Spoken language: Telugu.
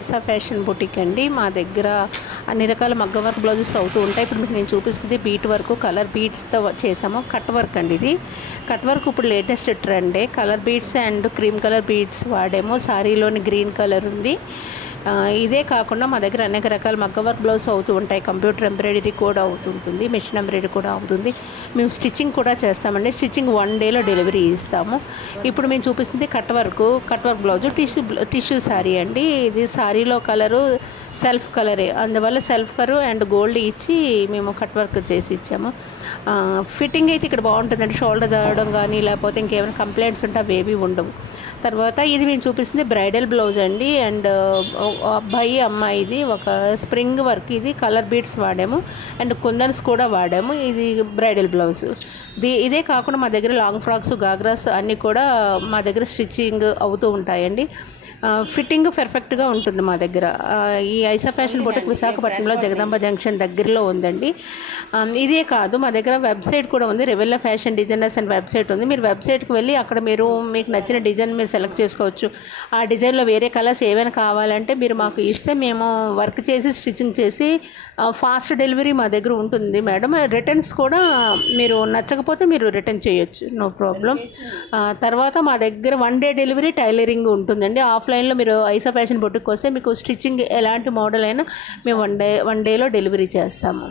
ఐసా ఫ్యాషన్ బుటిక్ అండి. మా దగ్గర అన్ని రకాల మగ్గం వర్క్ బ్లౌజెస్ అవుతూ ఉంటాయి. ఇప్పుడు మీకు నేను చూపిస్తుంది బీట్ వర్క్, కలర్ బీట్స్తో చేసాము. కట్ వర్క్ అండి ఇది. కట్ వర్క్ ఇప్పుడు లేటెస్ట్ ట్రెండే. Colour beats and cream colour beats వాడేమో. సారీలోని గ్రీన్ కలర్ ఉంది. ఇదే కాకుండా మా దగ్గర అనేక రకాల మగ్గం వర్క్ బ్లౌజ్ అవుతూ ఉంటాయి. కంప్యూటర్ ఎంబ్రాయిడరీ కూడా అవుతుంటుంది, మెషిన్ ఎంబ్రాయిడరీ కూడా అవుతుంది. మేము స్టిచ్చింగ్ కూడా చేస్తామండి. స్టిచ్చింగ్ 1 డేలో డెలివరీ ఇస్తాము. ఇప్పుడు మేము చూపిస్తుంది cut work blouse tissue sari అండి. ఇది శారీలో కలరు సెల్ఫ్ కలరే, అందువల్ల సెల్ఫ్ కలర్ అండ్ గోల్డ్ ఇచ్చి మేము కట్ వర్క్ చేసి ఇచ్చాము. ఫిట్టింగ్ అయితే ఇక్కడ బాగుంటుందండి. షోల్డర్ జారడం కానీ లేకపోతే ఇంకేమైనా కంప్లైంట్స్ ఉంటే అవి ఏవి ఉండవు. తర్వాత ఇది మేము చూపిస్తుంది బ్రైడల్ బ్లౌజ్ అండి. అండ్ అబ్బాయి అమ్మాయిది ఒక స్ప్రింగ్ వర్క్, ఇది కలర్ బీడ్స్ వాడాము అండ్ కుందన్స్ కూడా వాడాము. ఇది బ్రైడల్ బ్లౌజ్. ఇదే కాకుండా మా దగ్గర లాంగ్ ఫ్రాక్స్, గాగ్రాస్ అన్నీ కూడా మా దగ్గర స్టిచ్చింగ్ అవుతూ ఉంటాయండి. ఫిట్టింగ్ పర్ఫెక్ట్గా ఉంటుంది మా దగ్గర. ఈ ఐసా ఫ్యాషన్ బుటిక్ విశాఖపట్నంలో జగదాంబ జంక్షన్ దగ్గరలో ఉందండి. ఇదే కాదు, మా దగ్గర వెబ్సైట్ కూడా ఉంది. రెవెల్లా ఫ్యాషన్ డిజైనర్స్ అండ్ వెబ్సైట్ ఉంది. మీరు వెబ్సైట్కి వెళ్ళి అక్కడ మీరు మీకు నచ్చిన డిజైన్ మీరు సెలెక్ట్ చేసుకోవచ్చు. ఆ డిజైన్లో వేరే కలర్స్ ఏమైనా కావాలంటే మీరు మాకు ఇస్తే మేము వర్క్ చేసి స్టిచ్చింగ్ చేసి ఫాస్ట్ డెలివరీ మా దగ్గర ఉంటుంది మేడం. రిటర్న్స్ కూడా మీరు నచ్చకపోతే మీరు రిటర్న్ చేయొచ్చు, నో ప్రాబ్లం. తర్వాత మా దగ్గర 1 డే డెలివరీ టైలరింగ్ ఉంటుందండి. ఆఫ్లైన్లో మీరు ఐసా ఫ్యాషన్ బుటిక్ వస్తే మీకు స్టిచ్చింగ్ ఎలాంటి మోడల్ అయినా మేము 1 డేలో డెలివరీ చేస్తాము.